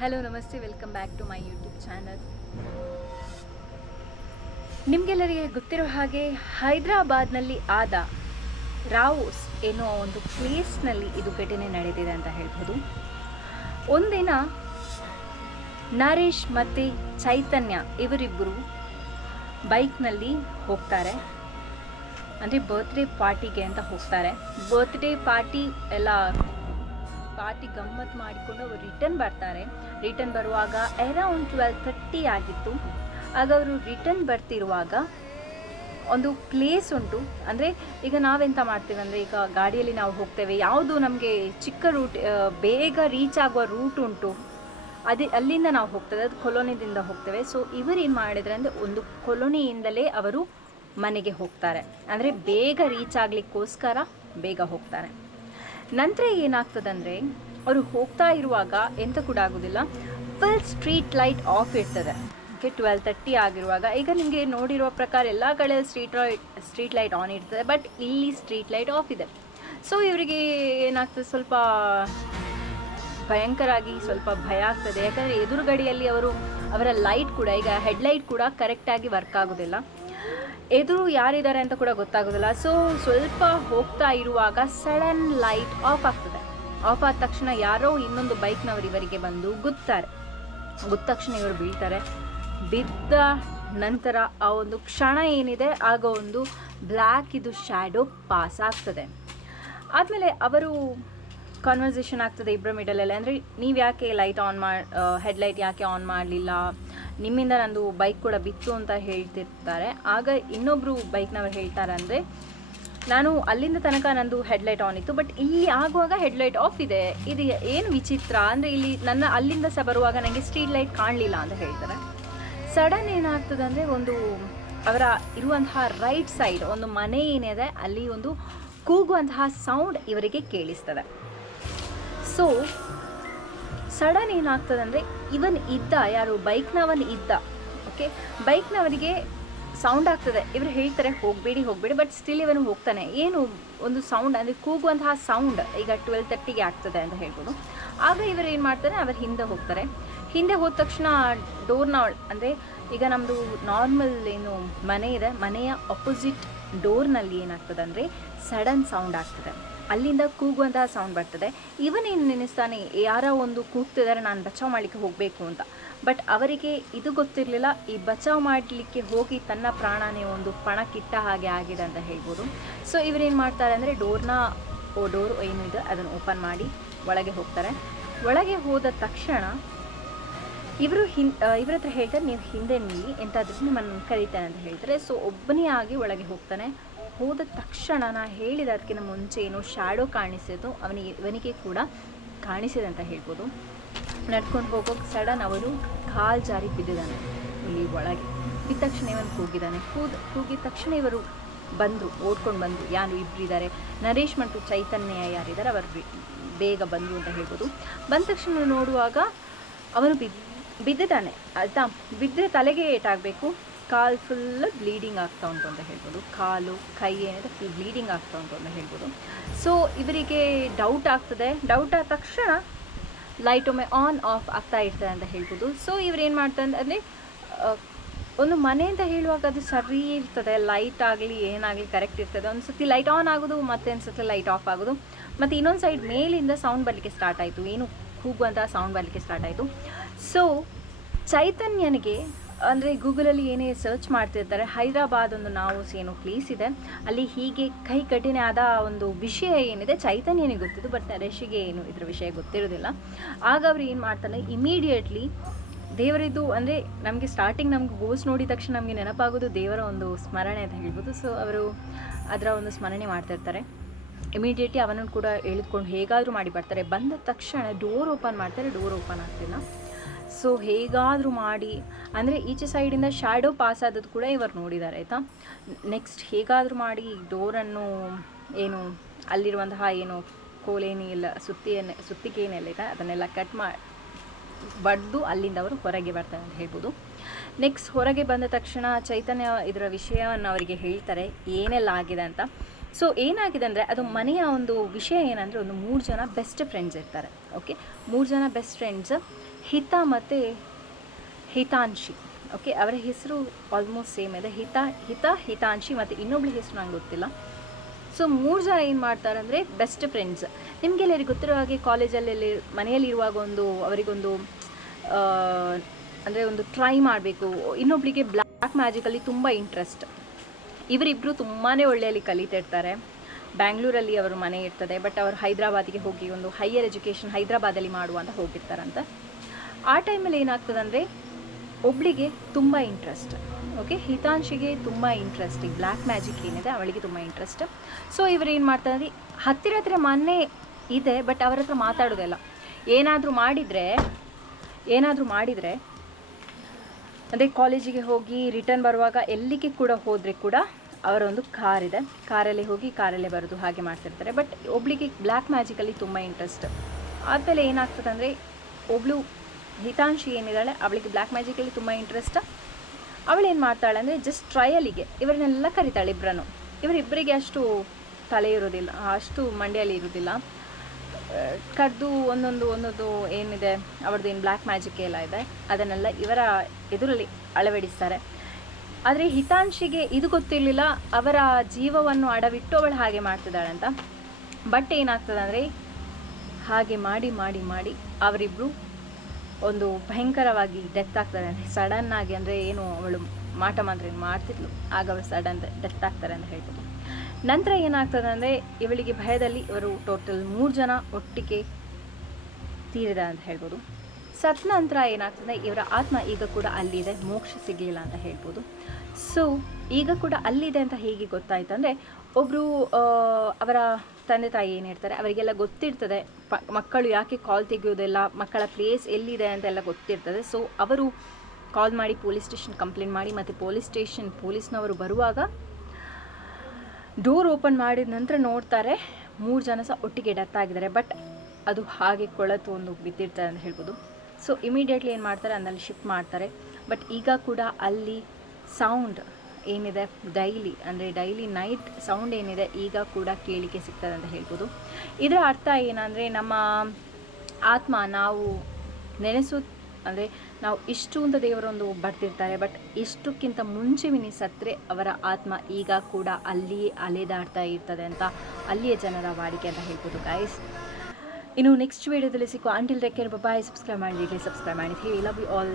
Hello ನಮಸ್ತೆ, welcome back to my YouTube channel. ನಿಮಗೆಲ್ಲರಿಗೆ ಗೊತ್ತಿರೋ ಹಾಗೆ ಹೈದರಾಬಾದ್ನಲ್ಲಿ ಆದ ರಾವೋಸ್ ಎನ್ನುವ ಒಂದು ಪ್ಲೇಸ್ನಲ್ಲಿ ಇದು ಘಟನೆ ನಡೆದಿದೆ ಅಂತ ಹೇಳ್ಬೋದು. ಒಂದಿನ ನರೇಶ್ ಮತ್ತು ಚೈತನ್ಯ ಇವರಿಬ್ಬರು ಬೈಕ್ನಲ್ಲಿ ಹೋಗ್ತಾರೆ, ಅಂದರೆ ಬರ್ತ್ಡೇ ಪಾರ್ಟಿಗೆ ಅಂತ ಹೋಗ್ತಾರೆ. ಬರ್ತ್ಡೇ ಪಾರ್ಟಿ ಎಲ್ಲ ಗಮ್ಮತ್ತು ಮಾಡಿಕೊಂಡು ಅವರು ರಿಟರ್ನ್ ಬರುವಾಗ ಅರೌಂಡ್ 12:30 ಆಗಿತ್ತು. ಆಗ ಅವರು ರಿಟರ್ನ್ ಬರ್ತಿರುವಾಗ ಒಂದು ಪ್ಲೇಸ್ ಉಂಟು. ಅಂದರೆ ಈಗ ನಾವೆಂತ ಮಾಡ್ತೇವೆ ಅಂದರೆ, ಈಗ ಗಾಡಿಯಲ್ಲಿ ನಾವು ಹೋಗ್ತೇವೆ, ಯಾವುದು ನಮಗೆ ಚಿಕ್ಕ ರೂಟ್ ಬೇಗ ರೀಚ್ ಆಗುವ ರೂಟ್ ಉಂಟು, ಅಲ್ಲಿಂದ ನಾವು ಹೋಗ್ತೇವೆ, ಅದು ಕೊಲೋನಿದಿಂದ ಹೋಗ್ತೇವೆ. ಸೊ ಇವರು ಏನು ಮಾಡಿದರೆ ಅಂದರೆ, ಒಂದು ಕೊಲೋನಿಯಿಂದಲೇ ಅವರು ಮನೆಗೆ ಹೋಗ್ತಾರೆ, ಅಂದರೆ ಬೇಗ ರೀಚ್ ಆಗಲಿಕ್ಕೋಸ್ಕರ ಬೇಗ ಹೋಗ್ತಾರೆ. ನಂತರ ಏನಾಗ್ತದಂದರೆ, ಅವರು ಹೋಗ್ತಾ ಇರುವಾಗ ಎಂತ ಕೂಡ ಆಗೋದಿಲ್ಲ, ಫುಲ್ ಸ್ಟ್ರೀಟ್ ಲೈಟ್ ಆಫ್ ಇರ್ತದೆ. ಓಕೆ, 12:30 ಆಗಿರುವಾಗ, ಈಗ ನಿಮಗೆ ನೋಡಿರುವ ಪ್ರಕಾರ ಎಲ್ಲ ಕಡೆ ಸ್ಟ್ರೀಟ್ ಲೈಟ್ ಆನ್ ಇರ್ತದೆ, ಬಟ್ ಇಲ್ಲಿ ಸ್ಟ್ರೀಟ್ ಲೈಟ್ ಆಫ್ ಇದೆ. ಸೊ ಇವರಿಗೆ ಏನಾಗ್ತದೆ, ಸ್ವಲ್ಪ ಭಯಂಕರಾಗಿ ಸ್ವಲ್ಪ ಭಯ ಆಗ್ತದೆ. ಯಾಕಂದರೆ ಎದುರುಗಡೆಯಲ್ಲಿ ಅವರ ಲೈಟ್ ಕೂಡ, ಈಗ ಹೆಡ್ಲೈಟ್ ಕೂಡ ಕರೆಕ್ಟಾಗಿ ವರ್ಕ್ ಆಗೋದಿಲ್ಲ, ಎದುರು ಯಾರಿದ್ದಾರೆ ಅಂತ ಕೂಡ ಗೊತ್ತಾಗೋದಿಲ್ಲ. ಸೊ ಸ್ವಲ್ಪ ಹೋಗ್ತಾ ಇರುವಾಗ ಸಡನ್ ಲೈಟ್ ಆಫ್ ಆಗ್ತದೆ. ಆಫ್ ಆದ ತಕ್ಷಣ ಯಾರೋ ಇನ್ನೊಂದು ಬೈಕ್ನವರು ಇವರಿಗೆ ಬಂದು ಗುದ್ದ ತಕ್ಷಣ ಇವರು ಬೀಳ್ತಾರೆ. ಬಿದ್ದ ನಂತರ ಆ ಒಂದು ಕ್ಷಣ ಏನಿದೆ, ಆಗ ಒಂದು ಬ್ಲ್ಯಾಕ್ ಇದು ಶ್ಯಾಡೋ ಪಾಸ್ ಆಗ್ತದೆ. ಆದಮೇಲೆ ಅವರು ಕಾನ್ವರ್ಸೇಷನ್ ಆಗ್ತದೆ ಇಬ್ಬರ ಮಿಡಲಲ್ಲಿ. ಅಂದರೆ ನೀವು ಯಾಕೆ ಹೆಡ್ಲೈಟ್ ಯಾಕೆ ಆನ್ ಮಾಡಲಿಲ್ಲ, ನಿಮ್ಮಿಂದ ನಂದು ಬೈಕ್ ಕೂಡ ಬಿತ್ತು ಅಂತ ಹೇಳ್ತಿರ್ತಾರೆ. ಆಗ ಇನ್ನೊಬ್ಬರು ಬೈಕ್ನವರು ಹೇಳ್ತಾರೆ, ಅಂದರೆ ನಾನು ಅಲ್ಲಿಂದ ತನಕ ನಂದು ಹೆಡ್ಲೈಟ್ ಆನ್ ಇತ್ತು, ಬಟ್ ಇಲ್ಲಿ ಆಗುವಾಗ ಹೆಡ್ಲೈಟ್ ಆಫ್ ಇದೆ, ಇದು ಏನು ವಿಚಿತ್ರ, ಅಂದರೆ ಇಲ್ಲಿ ನನ್ನ ಅಲ್ಲಿಂದ ಸಹ ಬರುವಾಗ ನನಗೆ ಸ್ಟ್ರೀಟ್ ಲೈಟ್ ಕಾಣಲಿಲ್ಲ ಅಂತ ಹೇಳ್ತಾರೆ. ಸಡನ್ ಏನಾಗ್ತದೆ ಅಂದರೆ, ಒಂದು ಅವರ ಇರುವಂತಹ ರೈಟ್ ಸೈಡ್ ಒಂದು ಮನೆ ಏನಿದೆ, ಅಲ್ಲಿ ಒಂದು ಕೂಗುವಂತಹ ಸೌಂಡ್ ಇವರಿಗೆ ಕೇಳಿಸ್ತದೆ. ಸೊ ಸಡನ್ ಏನಾಗ್ತದೆ ಅಂದರೆ, ಯಾರು ಬೈಕ್ನವನ್ ಇದ್ದ, ಓಕೆ, ಬೈಕ್ನವರಿಗೆ ಸೌಂಡ್ ಆಗ್ತದೆ. ಇವರು ಹೇಳ್ತಾರೆ ಹೋಗಬೇಡಿ, ಬಟ್ ಸ್ಟಿಲ್ ಇವನು ಹೋಗ್ತಾನೆ. ಏನು ಒಂದು ಸೌಂಡ್ ಅಂದರೆ ಕೂಗುವಂತಹ ಸೌಂಡ್ ಈಗ 12:30 ಆಗ್ತದೆ ಅಂತ ಹೇಳ್ಬೋದು. ಆಗ ಇವರು ಏನು ಮಾಡ್ತಾರೆ, ಅವರು ಹಿಂದೆ ಹೋಗ್ತಾರೆ. ಹಿಂದೆ ಹೋದ ತಕ್ಷಣ ಡೋರ್ನ, ಅಂದರೆ ಈಗ ನಮ್ಮದು ನಾರ್ಮಲ್ ಏನು ಮನೆ ಇದೆ, ಮನೆಯ ಅಪೋಸಿಟ್ ಡೋರ್ನಲ್ಲಿ ಏನಾಗ್ತದೆ ಅಂದರೆ ಸಡನ್ ಸೌಂಡ್ ಆಗ್ತದೆ, ಅಲ್ಲಿಂದ ಕೂಗುವಂತಹ ಸೌಂಡ್ ಬರ್ತದೆ. ಇವನೇನು ನೆನೆಸ್ತಾನೆ, ಯಾರೋ ಒಂದು ಕೂಗ್ತಿದ್ದಾರೆ, ನಾನು ಬಚಾವ್ ಮಾಡಲಿಕ್ಕೆ ಹೋಗಬೇಕು ಅಂತ. ಬಟ್ ಅವರಿಗೆ ಇದು ಗೊತ್ತಿರಲಿಲ್ಲ, ಈ ಬಚಾವ್ ಮಾಡಲಿಕ್ಕೆ ಹೋಗಿ ತನ್ನ ಪ್ರಾಣನೇ ಒಂದು ಪಣಕ್ಕಿಟ್ಟ ಹಾಗೆ ಆಗಿದೆ ಅಂತ ಹೇಳ್ಬೋದು. ಸೊ ಇವರೇನು ಮಾಡ್ತಾರೆ ಅಂದರೆ, ಡೋರ್ ಏನಿದೆ ಅದನ್ನು ಓಪನ್ ಮಾಡಿ ಒಳಗೆ ಹೋಗ್ತಾರೆ. ಒಳಗೆ ಹೋದ ತಕ್ಷಣ ಇವ್ರ ಹತ್ರ ಹೇಳ್ತಾರೆ, ನೀವು ಹಿಂದೆ ನಿಲ್ಲಿ, ಎಂತಾದ್ರೂ ನಿಮ್ಮನ್ನು ಕರೀತಾನೆ ಅಂತ ಹೇಳ್ತಾರೆ. ಸೊ ಒಬ್ಬನೇ ಆಗಿ ಒಳಗೆ ಹೋಗ್ತಾನೆ. ಹೋದ ತಕ್ಷಣ ನಾನು ಹೇಳಿದ ಅದಕ್ಕಿಂತ ಮುಂಚೆ ಏನೋ ಶ್ಯಾಡೋ ಕಾಣಿಸಿದ್ದು ಇವನಿಗೆ ಕೂಡ ಕಾಣಿಸಿದೆ ಅಂತ ಹೇಳ್ಬೋದು. ನಡ್ಕೊಂಡು ಹೋಗೋಕೆ ಸಡನ್ ಅವನು ಕಾಲು ಜಾರಿ ಬಿದ್ದಿದ್ದಾನೆ ಇಲ್ಲಿ ಒಳಗೆ. ಬಿದ್ದ ತಕ್ಷಣ ಇವನು ಕೂಗಿದ್ದಾನೆ. ಕೂಗಿದ ತಕ್ಷಣ ಇವರು ಓಡ್ಕೊಂಡು ಬಂದರು. ಯಾರು ಇಬ್ಬರಿದ್ದಾರೆ, ನರೇಶ್ ಮತ್ತು ಚೈತನ್ಯ ಯಾರಿದ್ದಾರೆ ಅವರು ಬೇಗ ಬಂದರು ಅಂತ ಹೇಳ್ಬೋದು. ಬಂದ ತಕ್ಷಣ ನೋಡುವಾಗ ಅವನು ಬಿದ್ದಿದ್ದಾನೆ ಆಯಿತಾ. ಬಿದ್ದರೆ ತಲೆಗೆ ಏಟಾಗಬೇಕು, ಕಾಲು ಫುಲ್ ಬ್ಲೀಡಿಂಗ್ ಆಗ್ತಾ ಉಂಟು ಅಂತ ಹೇಳ್ಬೋದು. ಕಾಲು ಕೈ ಏನಿದೆ ಫುಲ್ ಬ್ಲೀಡಿಂಗ್ ಆಗ್ತಾ ಉಂಟು ಅಂತ ಹೇಳ್ಬೋದು. ಸೊ ಇವರಿಗೆ ಡೌಟ್ ಆಗ್ತದೆ. ಡೌಟ್ ಆದ ತಕ್ಷಣ ಲೈಟ್ ಒಮ್ಮೆ ಆನ್ ಆಫ್ ಆಗ್ತಾ ಇರ್ತದೆ ಅಂತ ಹೇಳ್ಬೋದು. ಸೊ ಇವ್ರು ಏನು ಮಾಡ್ತಾರೆ ಅಂದರೆ, ಒಂದು ಮನೆ ಅಂತ ಹೇಳುವಾಗ ಅದು ಸರಿ ಇರ್ತದೆ, ಲೈಟ್ ಆಗಲಿ ಏನಾಗಲಿ ಕರೆಕ್ಟ್ ಇರ್ತದೆ. ಒಂದು ಸತಿ ಲೈಟ್ ಆನ್ ಆಗೋದು, ಮತ್ತೆ ಒಂದು ಸತಿ ಲೈಟ್ ಆಫ್ ಆಗೋದು. ಮತ್ತು ಇನ್ನೊಂದು ಸೈಡ್ ಮೇಲಿಂದ ಸೌಂಡ್ ಬರಲಿಕ್ಕೆ ಸ್ಟಾರ್ಟ್ ಆಯಿತು, ಏನು ಕೂಗುವಂಥ ಸೌಂಡ್ ಬರಲಿಕ್ಕೆ ಸ್ಟಾರ್ಟ್ ಆಯಿತು. ಸೊ ಚೈತನ್ಯನಿಗೆ, ಅಂದರೆ ಗೂಗಲಲ್ಲಿ ಏನೇ ಸರ್ಚ್ ಮಾಡ್ತಿರ್ತಾರೆ, ಹೈದರಾಬಾದ್ ಒಂದು ನಾವೋಸ್ ಏನೋ ಪ್ಲೇಸ್ ಇದೆ, ಅಲ್ಲಿ ಹೀಗೆ ಕೈ ಘಟನೆ ಆದ ಒಂದು ವಿಷಯ ಏನಿದೆ ಚೈತನ್ಯನಿಗೆ ಗೊತ್ತಿದ್ದು, ಬಟ್ ನರೇಶಿಗೆ ಏನು ಇದ್ರ ವಿಷಯ ಗೊತ್ತಿರೋದಿಲ್ಲ. ಆಗ ಅವ್ರು ಏನು ಮಾಡ್ತಾನೆ, ಇಮಿಡಿಯೇಟ್ಲಿ ದೇವರಿದ್ದು, ಅಂದರೆ ನಮಗೆ ಸ್ಟಾರ್ಟಿಂಗ್ ನಮ್ಗೆ ಗೋಸ್ ನೋಡಿದ ತಕ್ಷಣ ನಮಗೆ ನೆನಪಾಗೋದು ದೇವರ ಒಂದು ಸ್ಮರಣೆ ಅಂತ ಹೇಳ್ಬೋದು. ಸೊ ಅವರು ಅದರ ಒಂದು ಸ್ಮರಣೆ ಮಾಡ್ತಿರ್ತಾರೆ. ಇಮಿಡಿಯೇಟ್ಲಿ ಅವನನ್ನು ಕೂಡ ಎಳೆದುಕೊಂಡು ಹೇಗಾದರೂ ಮಾಡಿ ಬರ್ತಾರೆ. ಬಂದ ತಕ್ಷಣ ಡೋರ್ ಓಪನ್ ಮಾಡ್ತಾರೆ, ಡೋರ್ ಓಪನ್ ಆಗ್ತಿಲ್ಲ. ಸೊ ಹೇಗಾದರೂ ಮಾಡಿ, ಅಂದರೆ ಈಚೆ ಸೈಡಿಂದ ಶ್ಯಾಡೋ ಪಾಸ್ ಆದದ್ದು ಕೂಡ ಇವರು ನೋಡಿದ್ದಾರೆ ಆಯಿತಾ. ನೆಕ್ಸ್ಟ್ ಹೇಗಾದರೂ ಮಾಡಿ ಡೋರನ್ನು, ಏನು ಅಲ್ಲಿರುವಂತಹ ಏನು ಕೋಲೇನಿಲ್ಲ ಸುತ್ತಿಗೆ ಏನೆಲ್ಲ ಇದೆ ಅದನ್ನೆಲ್ಲ ಕಟ್ ಬಡ್ದು ಅಲ್ಲಿಂದ ಅವರು ಹೊರಗೆ ಬರ್ತಾರೆ ಅಂತ ಹೇಳ್ಬೋದು. ನೆಕ್ಸ್ಟ್ ಹೊರಗೆ ಬಂದ ತಕ್ಷಣ ಚೈತನ್ಯ ಇದರ ವಿಷಯವನ್ನು ಅವರಿಗೆ ಹೇಳ್ತಾರೆ, ಏನೆಲ್ಲ ಆಗಿದೆ ಅಂತ. ಸೊ ಏನಾಗಿದೆ ಅಂದರೆ, ಅದು ಮನೆಯ ಒಂದು ವಿಷಯ ಏನಂದರೆ, ಒಂದು 3 ಜನ ಬೆಸ್ಟ್ ಫ್ರೆಂಡ್ಸ್ ಇರ್ತಾರೆ. ಓಕೆ, 3 ಜನ ಬೆಸ್ಟ್ ಫ್ರೆಂಡ್ಸ್ ಹಿತ ಮತ್ತು ಹಿತಾಂಶಿ. ಓಕೆ, ಅವರ ಹೆಸರು ಆಲ್ಮೋಸ್ಟ್ ಸೇಮ್ ಇದೆ. ಹಿತಾಂಶಿ ಮತ್ತು ಇನ್ನೊಬ್ಳ ಹೆಸರು ನಂಗೆ ಗೊತ್ತಿಲ್ಲ. ಸೊ 3 ಜನ ಏನು ಮಾಡ್ತಾರೆ ಅಂದರೆ ಬೆಸ್ಟ್ ಫ್ರೆಂಡ್ಸ್. ನಿಮಗೆಲ್ಲರಿಗೆ ಗೊತ್ತಿರೋ ಹಾಗೆ ಕಾಲೇಜಲ್ಲಿ ಮನೆಯಲ್ಲಿರುವಾಗ ಅವರಿಗೊಂದು ಅಂದರೆ ಒಂದು ಟ್ರೈ ಮಾಡಬೇಕು, ಇನ್ನೊಬ್ಳಿಗೆ ಬ್ಲ್ಯಾಕ್ ಮ್ಯಾಜಿಕಲ್ಲಿ ತುಂಬ ಇಂಟ್ರೆಸ್ಟ್. ಇವರಿಬ್ಬರು ತುಂಬಾ ಒಳ್ಳೆಯಲ್ಲಿ ಕಲಿತಿರ್ತಾರೆ. ಬ್ಯಾಂಗ್ಳೂರಲ್ಲಿ ಅವರು ಮನೆ ಇರ್ತದೆ, ಬಟ್ ಅವರು ಹೈದ್ರಾಬಾದಿಗೆ ಹೋಗಿ ಒಂದು ಹೈಯರ್ ಎಜುಕೇಷನ್ ಹೈದ್ರಾಬಾದಲ್ಲಿ ಮಾಡುವಂತ ಹೋಗಿರ್ತಾರಂತೆ. ಆ ಟೈಮಲ್ಲಿ ಏನಾಗ್ತದೆ ಅಂದರೆ ಒಬ್ಳಿಗೆ ತುಂಬ ಇಂಟ್ರೆಸ್ಟ್. ಓಕೆ, ಹಿತಾಂಶಿಗೆ ತುಂಬ ಇಂಟ್ರೆಸ್ಟ್, ಈ ಬ್ಲ್ಯಾಕ್ ಮ್ಯಾಜಿಕ್ ಏನಿದೆ ಅವಳಿಗೆ ತುಂಬ ಇಂಟ್ರೆಸ್ಟ್. ಸೊ ಇವರು ಏನು ಮಾಡ್ತಾರೆ ಅಂದರೆ ಹತ್ತಿರ ಮನೆ ಇದೆ, ಬಟ್ ಅವರ ಹತ್ರ ಮಾತಾಡೋದಿಲ್ಲ. ಏನಾದರೂ ಮಾಡಿದರೆ ಅಂದರೆ ಕಾಲೇಜಿಗೆ ಹೋಗಿ ರಿಟರ್ನ್ ಬರುವಾಗ ಎಲ್ಲಿಗೆ ಕೂಡ ಹೋದರೆ ಕೂಡ ಅವರ ಒಂದು ಕಾರ್ ಇದೆ, ಕಾರಲ್ಲಿ ಹೋಗಿ ಕಾರಲ್ಲೇ ಬರೋದು, ಹಾಗೆ ಮಾಡ್ತಿರ್ತಾರೆ. ಬಟ್ ಒಬ್ಳಿಗೆ ಬ್ಲ್ಯಾಕ್ ಮ್ಯಾಜಿಕಲ್ಲಿ ತುಂಬ ಇಂಟ್ರೆಸ್ಟ್. ಆದಮೇಲೆ ಏನಾಗ್ತದೆ ಅಂದರೆ ಒಬ್ಳು ಹಿತಾಂಶಿ ಏನಿದ್ದಾಳೆ ಅವಳಿಗೆ ಬ್ಲ್ಯಾಕ್ ಮ್ಯಾಜಿಕಲ್ಲಿ ತುಂಬ ಇಂಟ್ರೆಸ್ಟ್. ಅವಳೇನು ಮಾಡ್ತಾಳೆ ಅಂದರೆ ಜಸ್ಟ್ ಟ್ರಯಲಿಗೆ ಇವರನ್ನೆಲ್ಲ ಕರಿತಾಳೆ ಇಬ್ಬರನ್ನು. ಇವರಿಬ್ಬರಿಗೆ ಅಷ್ಟು ತಲೆ ಇರೋದಿಲ್ಲ, ಅಷ್ಟು ಮಂಡ್ಯಲ್ಲಿ ಇರೋದಿಲ್ಲ. ಕರೆದು ಒಂದೊಂದು ಏನಿದೆ ಅವ್ರದ್ದು ಏನು ಬ್ಲ್ಯಾಕ್ ಮ್ಯಾಜಿಕ್ ಎಲ್ಲ ಇದೆ ಅದನ್ನೆಲ್ಲ ಇವರ ಎದುರಲ್ಲಿ ಅಳವಡಿಸ್ತಾರೆ. ಆದರೆ ಹಿತಾಂಶಿಗೆ ಇದು ಗೊತ್ತಿರಲಿಲ್ಲ, ಅವರ ಜೀವವನ್ನು ಅಡವಿಟ್ಟು ಅವಳು ಹಾಗೆ ಮಾಡ್ತಿದ್ದಾಳೆ ಅಂತ. ಬಟ್ ಏನಾಗ್ತದೆ ಅಂದರೆ ಹಾಗೆ ಮಾಡಿ ಮಾಡಿ ಮಾಡಿ ಅವರಿಬ್ಬರು ಒಂದು ಭಯಂಕರವಾಗಿ ಡೆತ್ ಆಗ್ತಾರೆ. ಸಡನ್ನಾಗಿ ಅಂದರೆ ಏನು ಅವಳು ಮಾಟ ಮಂತ್ರ ಮಾಡ್ತಿದ್ಲು, ಆಗ ಅವಳು ಸಡನ್ ಡೆತ್ ಆಗ್ತಾರೆ ಅಂತ ಹೇಳ್ಬೋದು. ನಂತರ ಏನಾಗ್ತದೆ ಅಂದರೆ ಇವಳಿಗೆ ಭಯದಲ್ಲಿ ಇವರು ಟೋಟಲ್ 3 ಜನ ಒಟ್ಟಿಗೆ ತೀರಿದ ಅಂತ ಹೇಳ್ಬೋದು. ಸತ್ ನಂತರ ಏನಾಗ್ತದೆ ಇವರ ಆತ್ಮ ಈಗ ಕೂಡ ಅಲ್ಲಿದೆ, ಮೋಕ್ಷ ಸಿಗಲಿಲ್ಲ ಅಂತ ಹೇಳ್ಬೋದು. ಸೊ ಈಗ ಕೂಡ ಅಲ್ಲಿದೆ ಅಂತ ಹೇಗೆ ಗೊತ್ತಾಯ್ತು ಅಂದರೆ ಒಬ್ಬರು ಅವರ ತಂದೆ ತಾಯಿ ಏನಿರ್ತಾರೆ ಅವರಿಗೆಲ್ಲ ಗೊತ್ತಿರ್ತದೆ ಮಕ್ಕಳು ಯಾಕೆ ಕಾಲ್ ತೆಗೆಯೋದಿಲ್ಲ, ಮಕ್ಕಳ ಪ್ಲೇಸ್ ಎಲ್ಲಿದೆ ಅಂತೆಲ್ಲ ಗೊತ್ತಿರ್ತದೆ. ಸೊ ಅವರು ಕಾಲ್ ಮಾಡಿ ಪೊಲೀಸ್ ಸ್ಟೇಷನ್ ಕಂಪ್ಲೇಂಟ್ ಮಾಡಿ, ಮತ್ತು ಪೊಲೀಸ್ನವರು ಬರುವಾಗ ಡೋರ್ ಓಪನ್ ಮಾಡಿದ ನಂತರ ನೋಡ್ತಾರೆ 3 ಜನ ಸಹ ಒಟ್ಟಿಗೆ ಡೆತ್ ಆಗಿದ್ದಾರೆ. ಬಟ್ ಅದು ಹಾಗೆ ಕೊಳತು ಒಂದು ಬಿದ್ದಿರ್ತಾರೆ ಅಂತ ಹೇಳ್ಬೋದು. ಸೊ ಇಮಿಡಿಯೇಟ್ಲಿ ಏನು ಮಾಡ್ತಾರೆ ಅಲ್ಲಿ ಶಿಫ್ಟ್ ಮಾಡ್ತಾರೆ. ಬಟ್ ಈಗ ಕೂಡ ಅಲ್ಲಿ ಸೌಂಡ್ ಏನಿದೆ ಡೈಲಿ ನೈಟ್ ಸೌಂಡ್ ಏನಿದೆ ಈಗ ಕೂಡ ಕೇಳಿಕೆ ಸಿಗ್ತದೆ ಅಂತ ಹೇಳ್ಬೋದು. ಇದರ ಅರ್ಥ ಏನಂದರೆ ನಮ್ಮ ಆತ್ಮ ನಾವು ಅಂದರೆ ನಾವು ಇಷ್ಟು ಅಂತ ದೇವರೊಂದು ಬರ್ತಿರ್ತಾರೆ, ಬಟ್ ಇಷ್ಟಕ್ಕಿಂತ ಮುಂಚೆ ಸತ್ತರೆ ಅವರ ಆತ್ಮ ಈಗ ಕೂಡ ಅಲ್ಲಿಯೇ ಅಲೆದಾಡ್ತಾ ಇರ್ತದೆ ಅಂತ ಅಲ್ಲಿಯ ಜನರ ವಾಡಿಕೆ ಅಂತ ಹೇಳ್ಬೋದು ಗೈಸ್. ಇನ್ನು ನೆಕ್ಸ್ಟ್ ವೀಡಿಯೋದಲ್ಲಿ ಸಿಕ್ಕೋ. Until take care, bye. Subscribe ಮಾಡಿ, ಸಬ್ಸ್ಕ್ರೈಬ್ ಮಾಡಿ. Love you all.